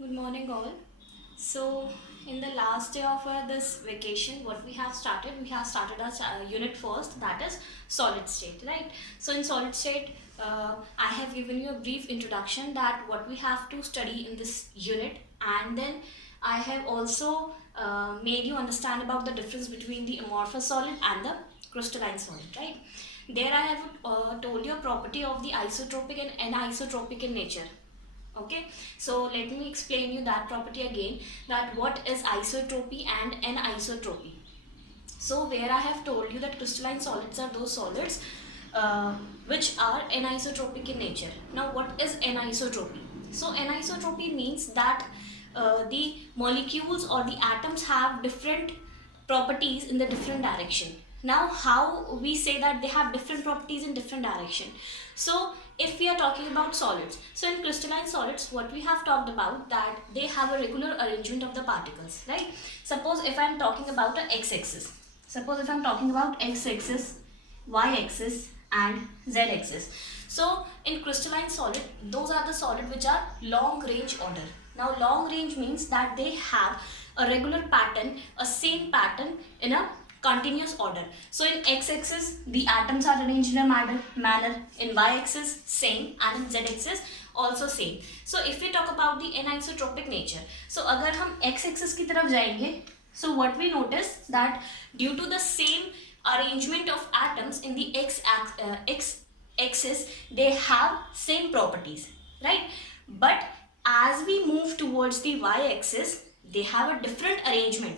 Good morning, all. So, in the last day of this vacation, what we have started our unit first, that is solid state, right? So, in solid state, I have given you a brief introduction that what we have to study in this unit, and then I have also made you understand about the difference between the amorphous solid and the crystalline solid, right? There I have told you a property of the isotropic and anisotropic in nature. Okay, so let me explain you that property again, that what is isotropy and anisotropy. So where I have told you that crystalline solids are those solids which are anisotropic in nature. Now what is anisotropy? So anisotropy means that the molecules or the atoms have different properties in the different direction. Now how we say that they have different properties in different direction? So if we are talking about solids, so in crystalline solids what we have talked about that they have a regular arrangement of the particles, right? Suppose if I am talking about a x-axis, suppose if I am talking about x-axis, y-axis and z-axis. So in crystalline solid, those are the solid which are long range order. Now long range means that they have a regular pattern, a same pattern in a continuous order. So in x-axis the atoms are arranged in a manner, in y-axis same, and in z-axis also same. So if we talk about the anisotropic nature, so अगर हम x-axis की तरफ जाएंगे, so what we notice that due to the same arrangement of atoms in the x-axis they have same properties, right? But as we move towards the y-axis they have a different arrangement.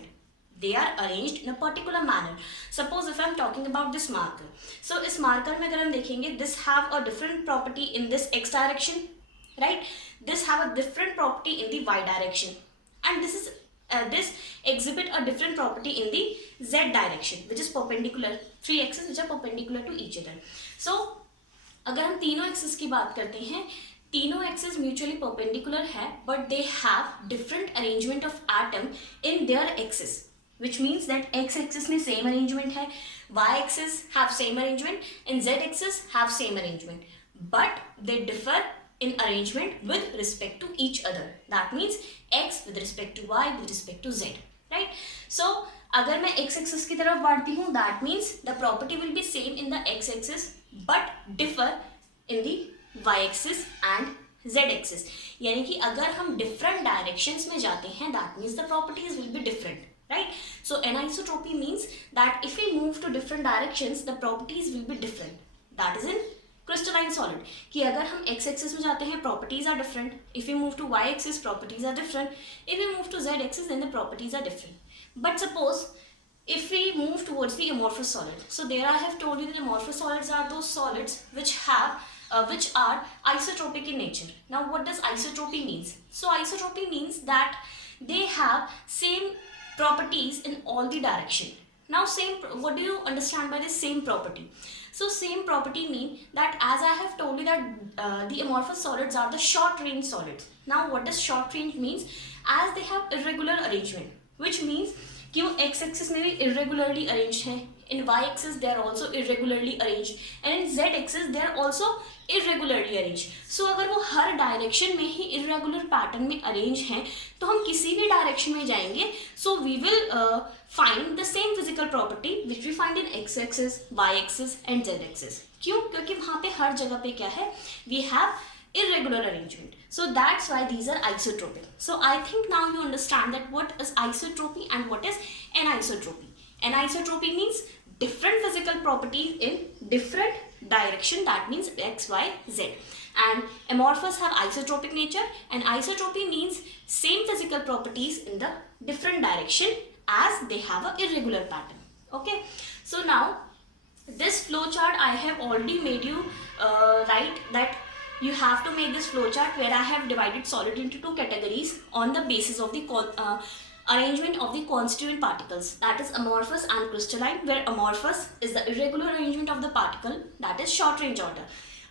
They are arranged in a particular manner. Suppose if I am talking about this marker, so इस marker में अगर हम देखेंगे, this have a different property in this x direction, right? This have a different property in the y direction, and this exhibit a different property in the z direction, which is perpendicular, three axes which are perpendicular to each other. So अगर हम तीनों axes की बात करते हैं, तीनों axes mutually perpendicular है, but they have different arrangement of atom in their axes, which means that x axis में same arrangement है, y axis have same arrangement, and z axis have same arrangement, but they differ in arrangement with respect to each other. That means x with respect to y with respect to z, right? So अगर मैं x axis की तरफ बढ़ती हूँ, that means the property will be same in the x axis but differ in the y axis and z axis. यानी कि अगर हम different directions में जाते हैं, that means the properties will be different, right? So anisotropy means that if we move to different directions the properties will be different. That is in crystalline solid कि अगर हम x axis में जाते हैं properties are different, if we move to y axis properties are different, if we move to z axis then the properties are different. But suppose if we move towards the amorphous solid, so there I have told you that amorphous solids are those solids which are isotropic in nature. Now what does isotropy means? So isotropy means that they have same properties in all the direction. Now what do you understand by this same property? So same property mean that as I have told you that the amorphous solids are the short range solids. Now what does short range means? As they have irregular arrangement, which means कि वो x axis में भी irregularly arranged हैं, in y axis they are also irregularly arranged, and in z axis they are also irregularly arranged. So अगर वो हर direction में ही irregular pattern में arrange हैं, तो हम किसी भी direction में जाएंगे, so we will find the same physical property which we find in x axis, y axis and z axis. क्यों? क्योंकि वहाँ पे हर जगह पे क्या है, we have irregular arrangement. So that's why these are isotropic. So I think now you understand that what is isotropy and what is anisotropy. Anisotropy means different physical properties in different direction, that means x, y, z. And amorphous have isotropic nature, and isotropy means same physical properties in the different direction as they have a irregular pattern. Okay, so now this flow chart I have already made you write that you have to make this flowchart where I have divided solid into two categories on the basis of the arrangement of the constituent particles, that is amorphous and crystalline, where amorphous is the irregular arrangement of the particle, that is short range order,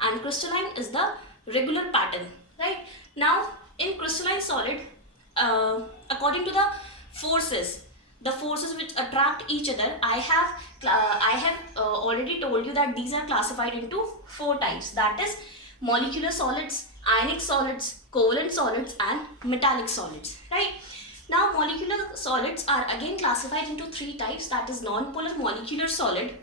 and crystalline is the regular pattern, right? Now in crystalline solid, according to the forces which attract each other, I have already told you that these are classified into four types, that is molecular solids, ionic solids, covalent solids, and metallic solids, right? Now molecular solids are again classified into three types, that is non-polar molecular solid,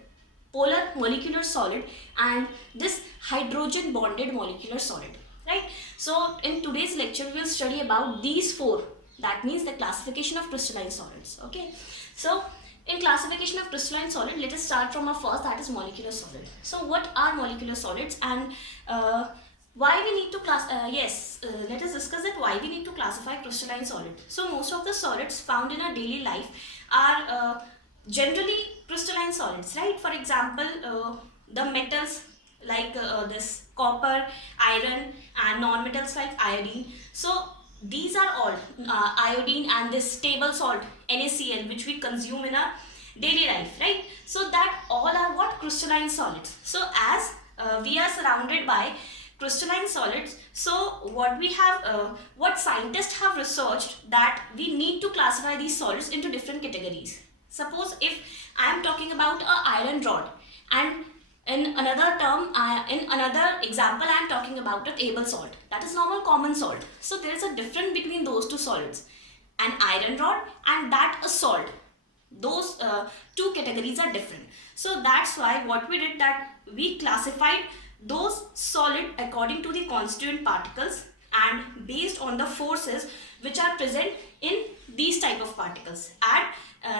polar molecular solid, and this hydrogen bonded molecular solid, right? So in today's lecture we will study about these four, that means the classification of crystalline solids. Okay, so in classification of crystalline solid, let us start from our first, that is molecular solid. So what are molecular solids, and why we need to let us discuss that why we need to classify crystalline solid. So most of the solids found in our daily life are generally crystalline solids, right? For example, the metals like this copper, iron, and non-metals like iodine. So these are all iodine and this table salt NaCl, which we consume in our daily life, right? So that all are what? Crystalline solids. So as we are surrounded by crystalline solids, so what we have, what scientists have researched, that we need to classify these solids into different categories. Suppose if I am talking about a iron rod, and in another term, in another example, I am talking about a table salt, that is normal common salt. So there is a difference between those two solids, an iron rod and that a salt. Those two categories are different. So that's why what we did, that we classified those solid according to the constituent particles and based on the forces which are present in these type of particles. And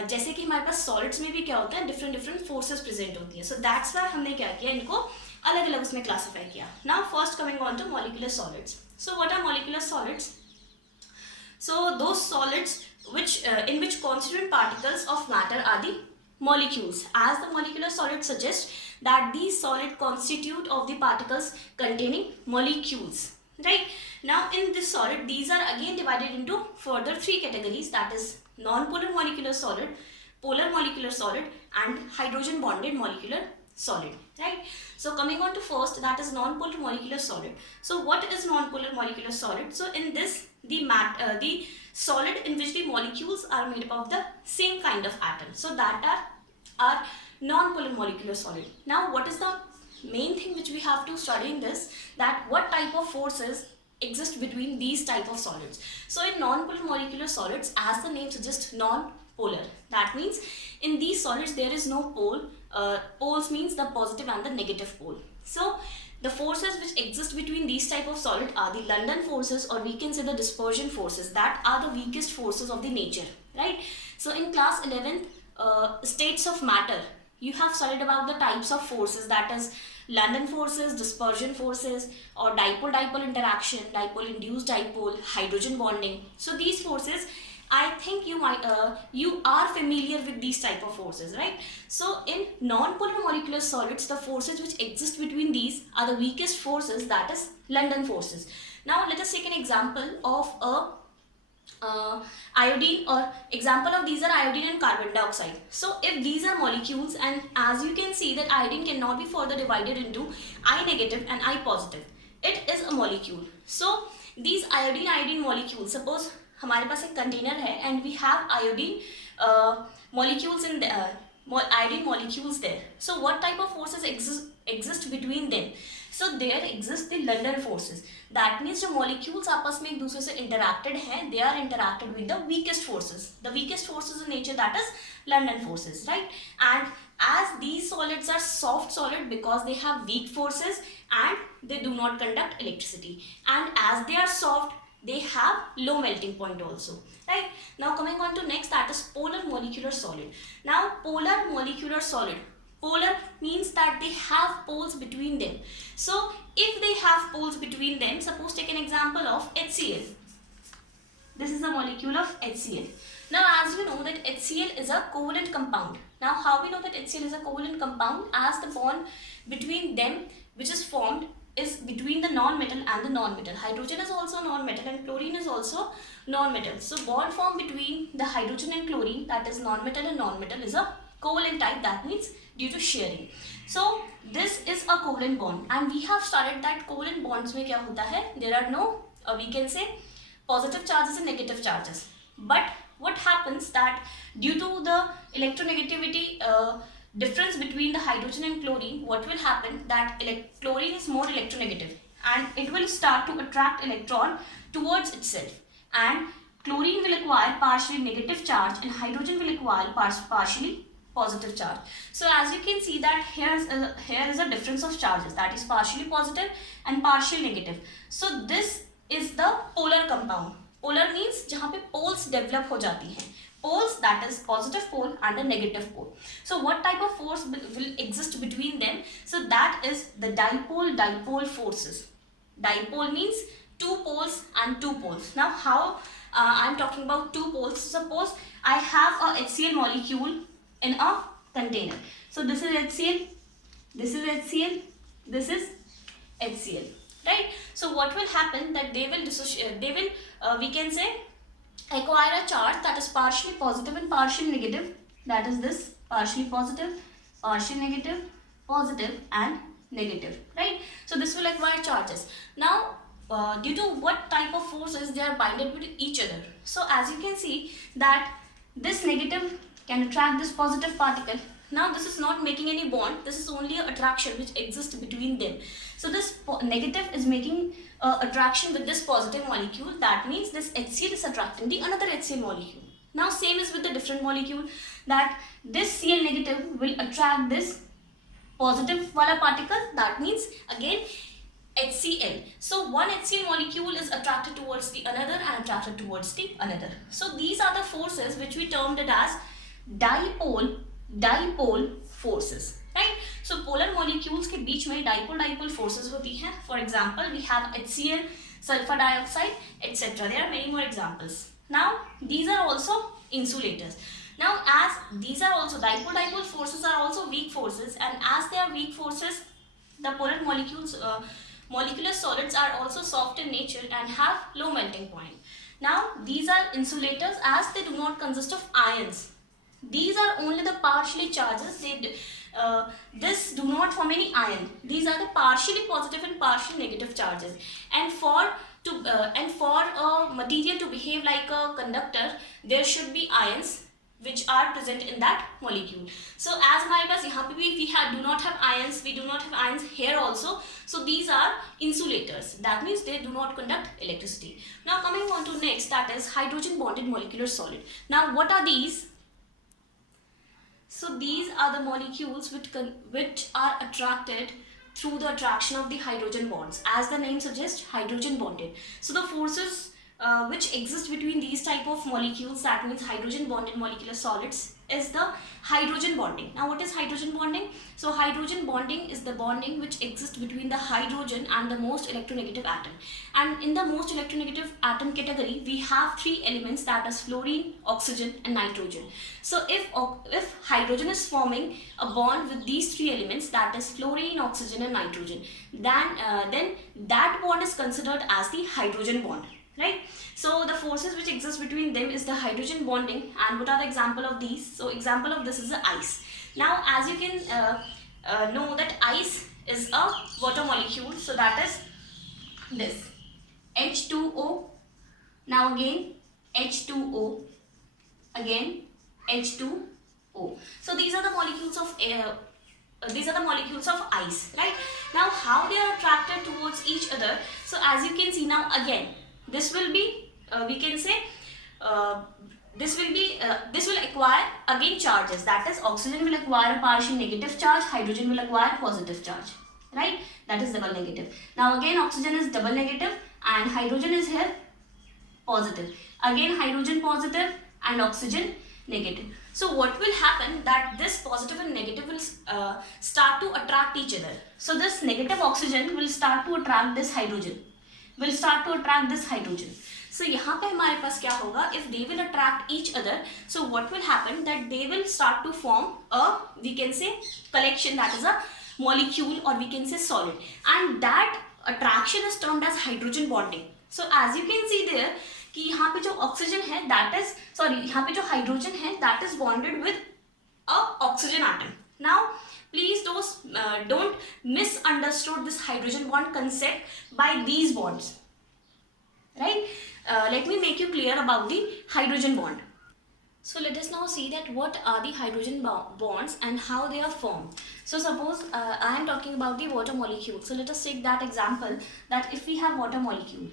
जैसे कि हमारे पास solids में भी क्या होता है, different different forces present होती है. So that's why हमने क्या किया, इनको अलग अलग उसमें classify किया. Now first coming on to molecular solids. So what are molecular solids? So those solids which in which constituent particles of matter are the molecules. As the molecular solid suggests, that these solid constitute of the particles containing molecules, right? Now in this solid, these are again divided into further three categories, that is non-polar molecular solid, polar molecular solid, and hydrogen bonded molecular solid, right? So coming on to first, that is non-polar molecular solid. So what is non-polar molecular solid? So in this, the solid in which the molecules are made up of the same kind of atom, so that are non-polar molecular solid. Now what is the main thing which we have to study in this, that what type of forces exist between these type of solids. So in non-polar molecular solids, as the name suggests, non-polar, that means in these solids there is no pole. Poles means the positive and the negative pole. So the forces which exist between these type of solid are the London forces, or we can say the dispersion forces, that are the weakest forces of the nature, right? So in class 11th states of matter, you have studied about the types of forces, that is London forces, dispersion forces, or dipole-dipole interaction, dipole-induced dipole, hydrogen bonding. So these forces, I think you are familiar with these type of forces, right? So in non-polar molecular solids, the forces which exist between these are the weakest forces, that is London forces. Now let us take an example of a iodine, or example of these are iodine and carbon dioxide. So if these are molecules, and as you can see that iodine cannot be further divided into I negative and I positive, it is a molecule. So these iodine molecules, suppose हमारे पास एक container है and we have iodine molecules in the iodine molecules there. So what type of forces exist between them? So there exist the London forces. That means जो molecules आपस में एक दूसरे से interacted हैं, they are interacted with the weakest forces. The weakest forces in nature, that is London forces, right? And as these solids are soft solid because they have weak forces and they do not conduct electricity. And as they are soft, they have low melting point also, right? Now coming on to next, that is polar molecular solid. Now polar molecular solid, polar means that they have poles between them. So if they have poles between them, suppose take an example of HCl. This is the molecule of HCl. Now as we know that HCl is a covalent compound. Now how we know that HCl is a covalent compound? As the bond between them which is formed is between the non-metal and the non-metal. Hydrogen is also non-metal and chlorine is also non-metal. So bond formed between the hydrogen and chlorine, that is non-metal and non-metal, is a covalent type, that means due to shearing. So this is a covalent bond, and we have studied that covalent bonds में क्या होता है, there are no we can say positive charges and negative charges. But what happens that due to the electronegativity difference between the hydrogen and chlorine, what will happen that chlorine is more electronegative and it will start to attract electron towards itself, and chlorine will acquire partially negative charge and hydrogen will acquire partially positive charge. So as you can see that here is a difference of charges, that is partially positive and partial negative. So this is the polar compound. Polar means जहाँ पे poles develop हो जाती हैं. Poles, that is positive pole and a negative pole. So what type of force will exist between them? So that is the dipole forces. Dipole means two poles and two poles. Now how I'm talking about two poles. Suppose I have a HCl molecule in a container. So this is HCl, this is HCl, this is HCl, right? So what will happen that they will dissociate, we can say acquire a charge that is partially positive and partially negative, that is this partially positive, partially negative, positive and negative, right? So this will acquire charges. Now due to what type of forces they are binded with each other. So as you can see that this negative can attract this positive particle. Now this is not making any bond, this is only an attraction which exists between them. So this negative is making attraction with this positive molecule, that means this HCl is attracting the another HCl molecule. Now same is with the different molecule, that this Cl negative will attract this positive wala particle, that means again HCl. So one HCl molecule is attracted towards the another and attracted towards the another. So these are the forces which we termed it as dipole forces, right? So polar molecules के बीच में dipole forces होती हैं. For example, we have HCl, sulfur dioxide, etc. There are many more examples. Now these are also insulators. Now as these are also dipole forces are also weak forces, and as they are weak forces, the polar molecules molecular solids are also soft in nature and have low melting point. Now these are insulators as they do not consist of ions. These are only the partially charges. This do not form any ion. These are the partially positive and partially negative charges. And for a material to behave like a conductor, there should be ions which are present in that molecule. So as हमारे पास यहाँ पे भी do not have ions, we do not have ions here also. So these are insulators. That means they do not conduct electricity. Now coming on to next, that is hydrogen bonded molecular solid. Now what are these? So these are the molecules which are attracted through the attraction of the hydrogen bonds. As the name suggests, hydrogen bonded. So the forces which exist between these type of molecules, that means hydrogen bonded molecular solids, is the hydrogen bonding. Now what is hydrogen bonding? So hydrogen bonding is the bonding which exists between the hydrogen and the most electronegative atom. And in the most electronegative atom category, we have three elements, that is fluorine, oxygen and nitrogen. So if hydrogen is forming a bond with these three elements, that is fluorine, oxygen and nitrogen, then that bond is considered as the hydrogen bond. Right? So the forces which exist between them is the hydrogen bonding. And what are the example of these? So example of this is the ice. Now as you can know that ice is a water molecule. So that is this H2O. Now again H2O. Again H2O. So these are the molecules of air. These are the molecules of ice. Right? Now how they are attracted towards each other. So as you can see now again, this will be, we can say, this will acquire again charges. That is, oxygen will acquire a partial negative charge, hydrogen will acquire positive charge, right? That is double negative. Now again oxygen is double negative and hydrogen is here positive. Again hydrogen positive and oxygen negative. So what will happen that this positive and negative will start to attract each other. So this negative oxygen will start to attract this hydrogen. Will start to attract this hydrogen. So यहाँ पे हमारे पास क्या होगा? If they will attract each other, so what will happen that they will start to form a, we can say, collection, that is a molecule or we can say solid, and that attraction is termed as hydrogen bonding. So as you can see there कि यहाँ पे जो oxygen है, that is, sorry, यहाँ पे जो hydrogen है, that is bonded with a oxygen atom. Now please don't misunderstood this hydrogen bond concept by these bonds, right? Let me make you clear about the hydrogen bond. So let us now see that what are the hydrogen bonds and how they are formed. So suppose I am talking about the water molecule. So let us take that example, that if we have water molecule,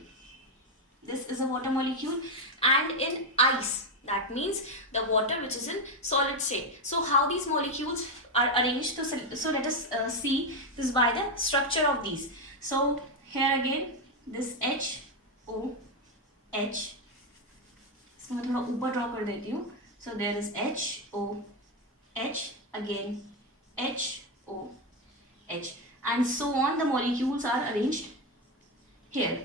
this is a water molecule, and in ice, that means the water which is in solid state. So how these molecules are arranged? So let us see this by the structure of these. So here again, this H O H, इसको मैं थोड़ा ऊपर draw कर देती हूँ. So there is H O H, again H O H, and so on. The molecules are arranged here,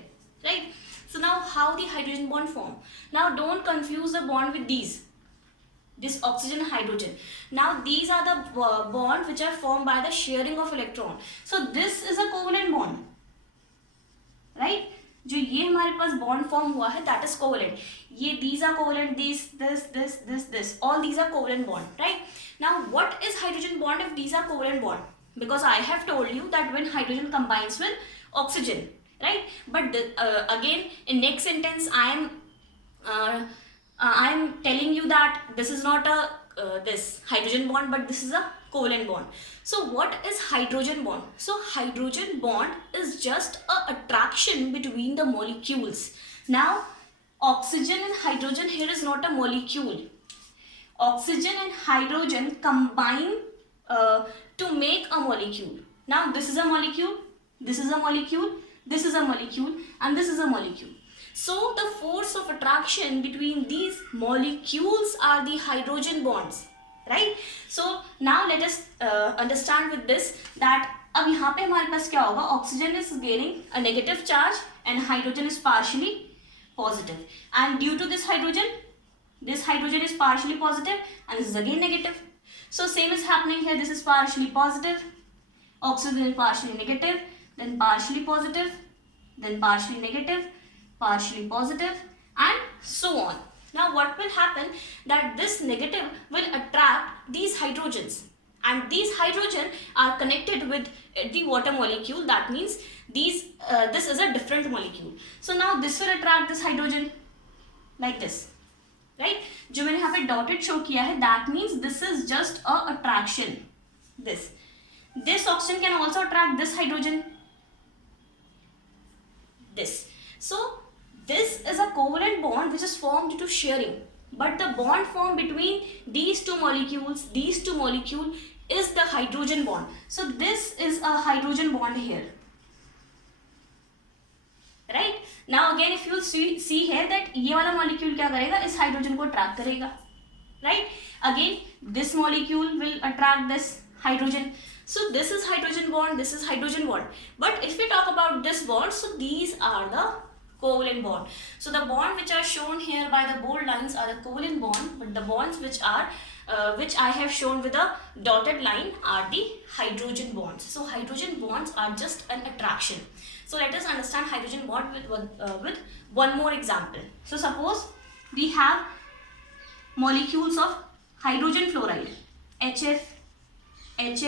right? So now how the hydrogen bond form? Now don't confuse the bond with these. This oxygen hydrogen. Now these are the bonds which are formed by the sharing of electron. So this is a covalent bond, right? जो ये हमारे पास bond form हुआ है, that is covalent. ये these are covalent, this, all these are covalent bond, right? Now what is hydrogen bond if these are covalent bond? Because I have told you that when hydrogen combines with oxygen, right? But again in next sentence I am telling you that this is not a this hydrogen bond, but this is a covalent bond. So what is hydrogen bond? So hydrogen bond is just a attraction between the molecules. Now oxygen and hydrogen here is not a molecule. Oxygen and hydrogen combine to make a molecule. Now this is a molecule, this is a molecule, this is a molecule, and this is a molecule. So the force of attraction between these molecules are the hydrogen bonds, right? So now let us understand with this that अब यहाँ पे हमारे पास क्या होगा? Oxygen is gaining a negative charge and hydrogen is partially positive, and due to this hydrogen is partially positive and this is again negative. So same is happening here. This is partially positive, oxygen is partially negative, then partially positive, then partially negative, partially positive, and so on. Now what will happen, that this negative will attract these hydrogens, and these hydrogen are connected with the water molecule. That means these this is a different molecule. So now this will attract this hydrogen like this, right? जो मैंने यहाँ पे dotted show किया है, that means this is just a attraction. This oxygen can also attract this hydrogen, this. So this is a covalent bond which is formed due to sharing, but the bond formed between these two molecules is the hydrogen bond. So this is a hydrogen bond here, right? Now again if you see here that ये वाला molecule क्या करेगा, इस hydrogen को attract करेगा, right? Again this molecule will attract this hydrogen. So this is hydrogen bond, this is hydrogen bond. But if we talk about this bond, so these are the covalent bond. So the bond which are shown here by the bold lines are the covalent bond, but the bonds which I have shown with a dotted line are the hydrogen bonds. So hydrogen bonds are just an attraction. So let us understand hydrogen bond with one more example. So suppose we have molecules of hydrogen fluoride, HF, and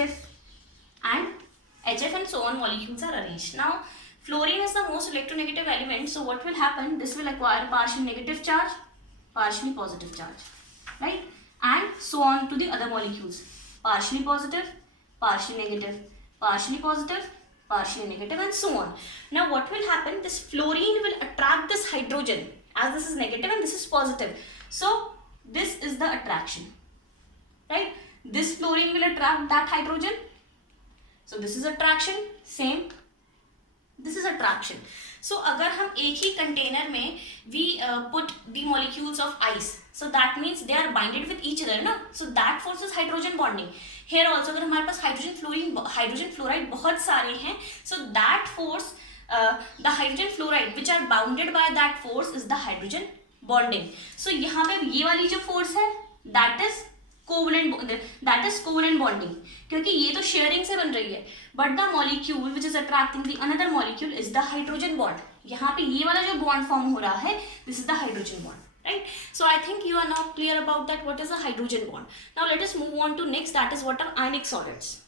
so on molecules are arranged. Now fluorine is the most electronegative element, so what will happen, this will acquire partially negative charge, partially positive charge, right? And so on to the other molecules, partially positive, partially negative, partially positive, partially negative, and so on. Now what will happen, this fluorine will attract this hydrogen, as this is negative and this is positive. So this is the attraction, right? This fluorine will attract that hydrogen. So this is attraction, same, this is attraction. So अगर हम एक ही container में we put the molecules of ice, so that means they are binded with each other, ना? So that forces hydrogen bonding. Here also अगर हमारे पास hydrogen fluoride बहुत सारे हैं, so that force the hydrogen fluoride which are bounded by that force is the hydrogen bonding. So यहाँ पे ये वाली जो force है, that is covalent bonding, क्योंकि ये तो sharing से बन रही है, but the molecule which is attracting the another molecule is the hydrogen bond. यहाँ पे ये वाला जो bond form हो रहा है, this is the hydrogen bond, right? So I think you are now clear about that what is a hydrogen bond. Now let us move on to next, that is what are ionic solids.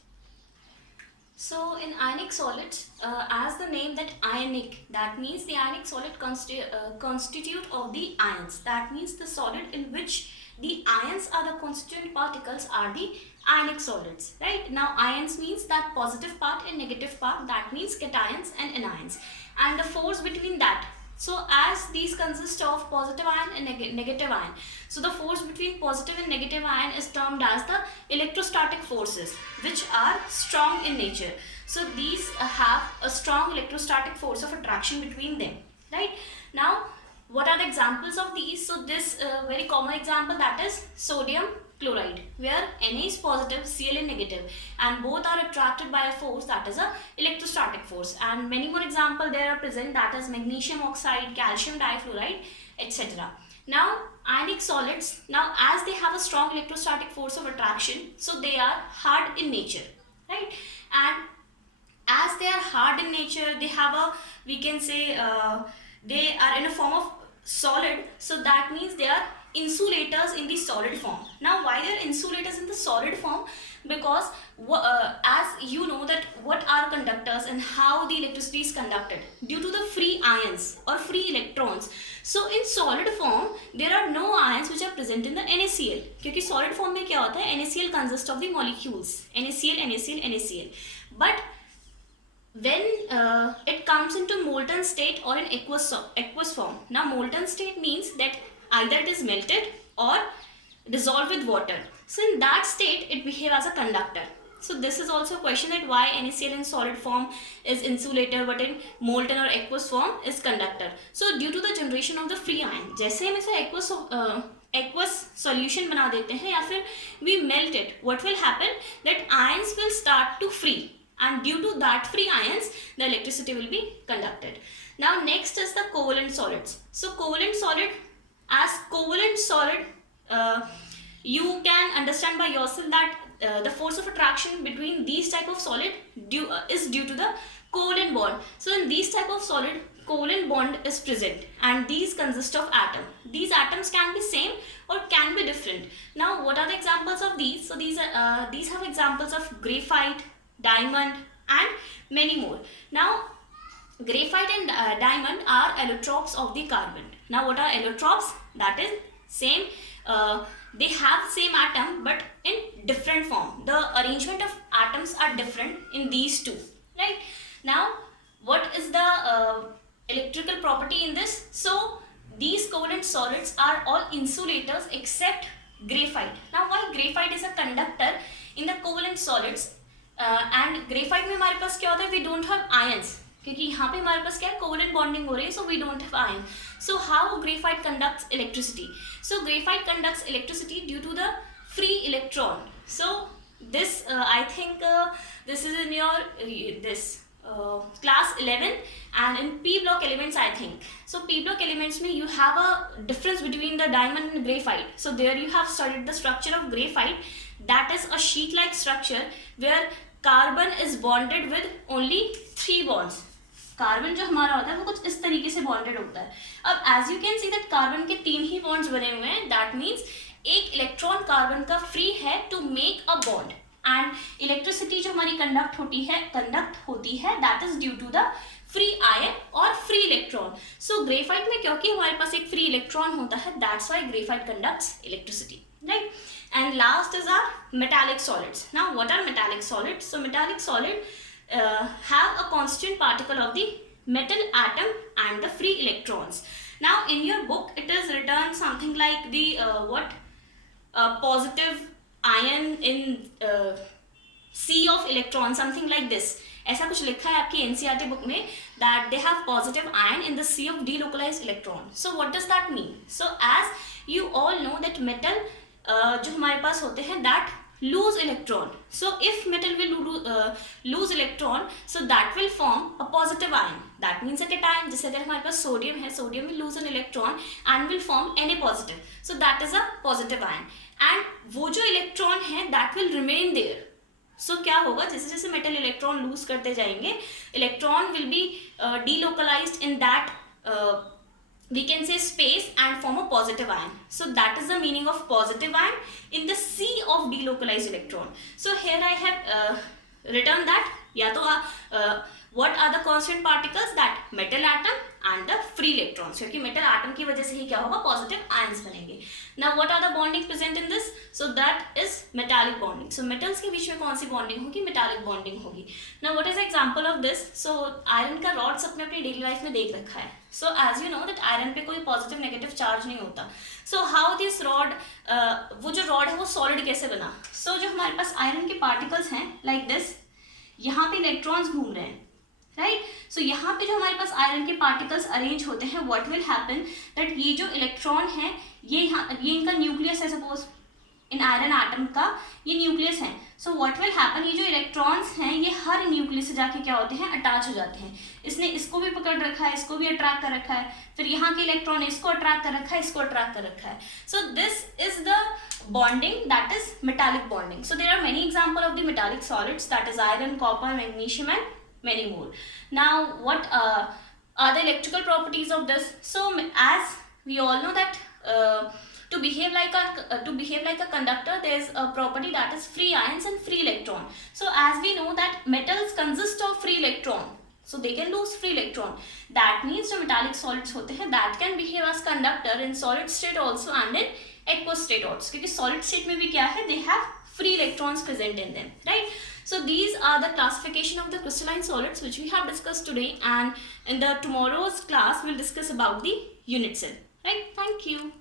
So in ionic solids, as the name that ionic, that means the ionic solid constitute of the ions. That means the solid in which the ions are the constituent particles are the ionic solids, right? Now ions means that positive part and negative part, that means cations and anions, and the force between that. So as these consist of positive ion and negative ion, so the force between positive and negative ion is termed as the electrostatic forces, which are strong in nature. So these have a strong electrostatic force of attraction between them, right? Now what are the examples of these? So this very common example, that is sodium chloride, where Na is positive, Cl is negative, and both are attracted by a force, that is a electrostatic force. And many more examples there are present, that is magnesium oxide, calcium difluoride, etc. Now ionic solids, now as they have a strong electrostatic force of attraction, so they are hard in nature, right? And as they are hard in nature, they have a, we can say, they are in a form of solid, so that means they are insulators in the solid form. Now why they are insulators in the solid form? Because as you know that what are conductors and how the electricity is conducted due to the free ions or free electrons. So in solid form there are no ions which are present in the NaCl, क्योंकि solid form में क्या होता है, NaCl consists of the molecules NaCl, NaCl, NaCl. But when it comes into molten state or in aqueous form. Now molten state means that either it is melted or dissolved with water. So in that state it behaves as a conductor. So this is also a question, that why NaCl in solid form is insulator but in molten or aqueous form is conductor. So due to the generation of the free ion, जैसे हम इसे aqueous solution बना देते हैं या फिर we melt it, what will happen, that ions will start to free, and due to that free ions the electricity will be conducted. Now next is the covalent solids. So covalent solid, as covalent solid you can understand by yourself that the force of attraction between these type of solid is due to the covalent bond. So in these type of solid, covalent bond is present, and these consist of atom. These atoms can be same or can be different. Now what are the examples of these? So these have examples of graphite, diamond, and many more. Now graphite and diamond are allotropes of the carbon. Now what are allotropes? That is same, they have same atom but in different form. The arrangement of atoms are different in these two, right? Now what is the electrical property in this? So these covalent solids are all insulators except graphite. Now why graphite is a conductor in the covalent solids? And graphite में हमारे पास क्या होता है, we don't have ions, क्योंकि यहाँ पे हमारे पास क्या है, covalent bonding हो रही है, so we don't have ions. So how graphite conducts electricity? So graphite conducts electricity due to the free electron. So this I think this is in your class 11 and in P block elements I think. So P block elements में you have a difference between the diamond and graphite. So there you have studied the structure of graphite, that is a sheet like structure where carbon is bonded with only 3 bonds. Carbon जो हमारा होता है वो कुछ इस तरीके से bonded होता है. अब as you can see that carbon के 3 ही बॉन्ड्स बने हुए हैं, दैट मीन्स एक इलेक्ट्रॉन कार्बन का फ्री है to make a bond, and electricity जो हमारी कंडक्ट होती है that is due to the free ion और फ्री इलेक्ट्रॉन. सो ग्रेफाइट में क्योंकि हमारे पास एक फ्री इलेक्ट्रॉन होता है, that's why graphite conducts electricity, right? And last is our metallic solids. Now what are metallic solids? So metallic solid have a constant particle of the metal atom and the free electrons. Now in your book it is written something like the positive ion in sea of electron, something like this. ऐसा कुछ लिखा है आपकी NCERT book में, that they have positive ion in the sea of delocalized electron. So what does that mean? So as you all know that metal जो हमारे पास होते हैं that lose electron. So if metal will lose electron, so that will form a positive ion. That means a cation. जैसे अगर हमारे पास sodium है, sodium will lose an electron and will form Na positive. So that is a positive ion. And वो जो electron है that will remain there. So क्या होगा, जैसे जैसे metal electron lose करते जाएंगे, electron will be delocalized in that we can say space and form a positive ion. So that is the meaning of positive ion in the sea of delocalized electron. So here I have written that या तो what are the constant particles? That metal atom and the free electrons, क्योंकि metal atom की वजह से ही क्या होगा, positive ions बनेंगे. Now what are the bonding present in this? So that is metallic bonding. So metals के बीच में कौन सी bonding होगी, metallic bonding होगी. Now what is example of this? So iron का rod सबने अपनी daily life में देख रखा है. So as you know that iron पे कोई positive negative charge नहीं होता. So how this rod, वो जो rod है वो solid कैसे बना? So जो हमारे पास iron के particles हैं like this, यहाँ पे electrons घूम रहे हैं, राइट. सो यहाँ पे जो हमारे पास आयरन के पार्टिकल्स अरेंज होते हैं, व्हाट विल हैपन दैट ये जो इलेक्ट्रॉन है ये इनका न्यूक्लियस है, सपोज इन आयरन एटम का ये न्यूक्लियस है. सो व्हाट विल हैपन, ये जो इलेक्ट्रॉन्स हैं ये हर न्यूक्लियस से जाके क्या होते हैं, अटैच हो जाते हैं. इसने इसको भी पकड़ रखा है, इसको भी अट्रैक्ट कर रखा है, फिर यहाँ के इलेक्ट्रॉन इसको अट्रैक्ट कर रखा है, इसको अट्रैक्ट कर रखा है. So this is the bonding, that is metallic bonding. So there are many example of the metallic solids, that is iron, copper, magnesium and many more. Now what are the electrical properties of this? So as we all know that to behave like a conductor, there is a property that is free ions and free electron. So as we know that metals consist of free electron, so they can lose free electron. That means जो metallic solids होते हैं that can behave as conductor in solid state also and in aqueous state also, क्योंकि solid state में भी क्या है, they have free electrons present in them, right? So these are the classification of the crystalline solids which we have discussed today, and in the tomorrow's class we'll discuss about the unit cell, right? Thank you.